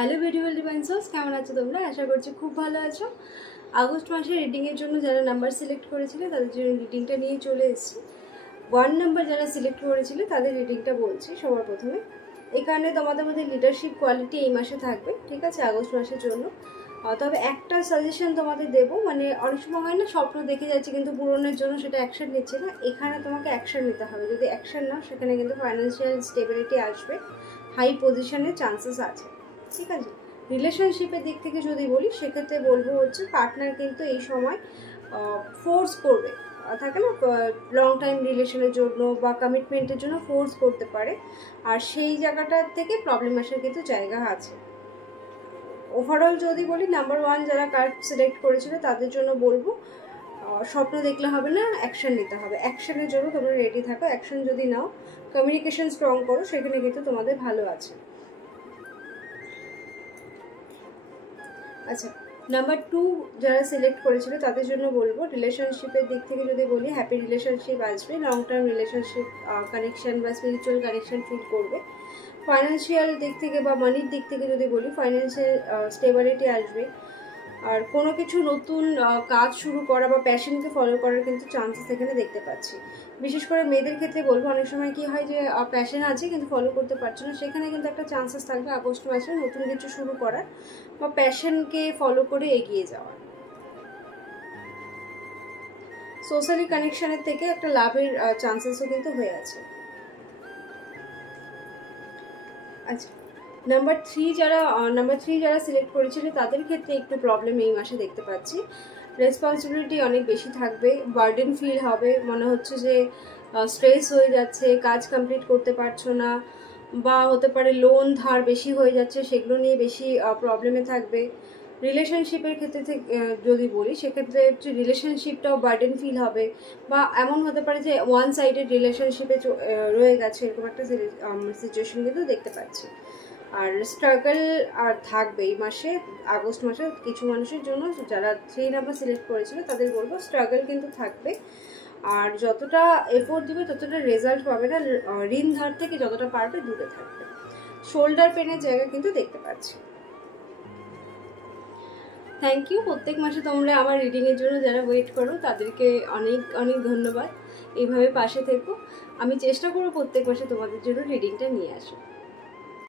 Hello beautiful divine sols, কেমন আছো তোমরা? আশা করছি খুব ভালো আছো। আগস্ট মাসে রিডিংয়ের জন্য যারা নাম্বার সিলেক্ট করেছিলে তাদের জন্য রিডিংটা নিয়ে চলে এসেছি। 1 নাম্বার যারা সিলেক্ট করেছিলে তাদের রিডিংটা বলছি সবার প্রথমে। এই কারণে তোমাদের মধ্যে লিডারশিপ কোয়ালিটি এই মাসে থাকবে, ঠিক আছে, আগস্ট মাসের জন্য। তবে একটা সাজেশন তোমাদের দেবো, মানে অনেক সময় হয় না স্বপ্ন দেখে যাচ্ছে কিন্তু পূরণের জন্য সেটা অ্যাকশন নিচ্ছে না। এখানে তোমাকে অ্যাকশন নিতে হবে। যদি অ্যাকশন নাও সেখানে কিন্তু ফাইন্যান্সিয়াল স্টেবিলিটি আসবে, হাই পজিশনের চান্সেস আছে, ঠিক আছে। রিলেশনশিপের দিক থেকে যদি বলি সেক্ষেত্রে বলবো হচ্ছে পার্টনার কিন্তু এই সময় ফোর্স করবে, থাকে না লং টাইম রিলেশনের জন্য বা কমিটমেন্টের জন্য ফোর্স করতে পারে, আর সেই জায়গাটা থেকে প্রবলেম আসার কিন্তু জায়গা আছে। ওভারঅল যদি বলি নাম্বার 1 যারা কার্ড সিলেক্ট করেছিল তাদের জন্য বলবো স্বপ্ন দেখলে হবে না, অ্যাকশন নিতে হবে। অ্যাকশনের জন্য তোমরা রেডি থাকো। অ্যাকশন যদি নাও, কমিউনিকেশন স্ট্রং করো, সেখানে কিন্তু তোমাদের ভালো আছে। আচ্ছা, নাম্বার 2 যারা সিলেক্ট করেছিল তাদের জন্য বলবো রিলেশনশিপের দিক থেকে যদি বলি হ্যাপি রিলেশনশিপ আসবে, লং টার্ম রিলেশনশিপ কানেকশন বা স্পিরিচুয়াল কানেকশন ফিল করবে। ফাইন্যান্সিয়াল দিক থেকে বা মানির দিক থেকে যদি বলি ফাইন্যান্সিয়াল স্টেবিলিটি আসবে, আর কোনো কিছু নতুন কাজ শুরু করা বা প্যাশনকে ফলো করার কিন্তু চান্সেস এখানে দেখতে পাচ্ছি। বিশেষ করে মেয়েদের ক্ষেত্রে বলবো অনেক সময় কি হয় যে প্যাশন আছে কিন্তু ফলো করতে পারছো না, সেখানে কিন্তু একটা চান্সেস থাকবে আগস্ট মাসে নতুন কিছু শুরু করার বা প্যাশনকে ফলো করে এগিয়ে যাওয়ার। সোশ্যালি কানেকশনের থেকে একটা লাভের চান্সেসও কিন্তু হয়ে আছে। আচ্ছা, নাম্বার 3 যারা সিলেক্ট করেছিল তাদের ক্ষেত্রে একটু প্রবলেম এই মাসে দেখতে পাচ্ছি। রেসপন্সিবিলিটি অনেক বেশি থাকবে, বার্ডেন ফিল হবে, মনে হচ্ছে যে স্ট্রেস হয়ে যাচ্ছে, কাজ কমপ্লিট করতে পারছো না, বা হতে পারে লোন ধার বেশি হয়ে যাচ্ছে, সেগুলো নিয়ে বেশি প্রবলেমে থাকবে। রিলেশনশিপের ক্ষেত্রে যদি বলি সেক্ষেত্রে রিলেশনশিপটাও বার্ডেন ফিল হবে, বা এমন হতে পারে যে ওয়ান সাইডেড রিলেশনশিপে রয়ে গেছে, এরকম একটা সিচুয়েশন কিন্তু দেখতে পাচ্ছি। আর স্ট্রাগল আর থাকবে এই মাসে, আগস্ট মাসে কিছু মানুষের জন্য যারা 3 নাম্বার সিলেক্ট করেছিল তাদের বলবো স্ট্রাগল কিন্তু থাকবে, আর যতটা এফোর্ট দিবে ততটা রেজাল্ট পাবে না। ঋণ ধার থেকে যতটা পারবে দূরে থাকবে। শোল্ডার পেনের জায়গা কিন্তু দেখতে পাচ্ছি। Thank you. প্রত্যেক মাসে তোমরা আমার রিডিংয়ের জন্য যারা ওয়েট করো তাদেরকে অনেক অনেক ধন্যবাদ। এইভাবে পাশে থেকো। আমি চেষ্টা করবো প্রত্যেক মাসে তোমাদের জন্য রিডিংটা নিয়ে আসো।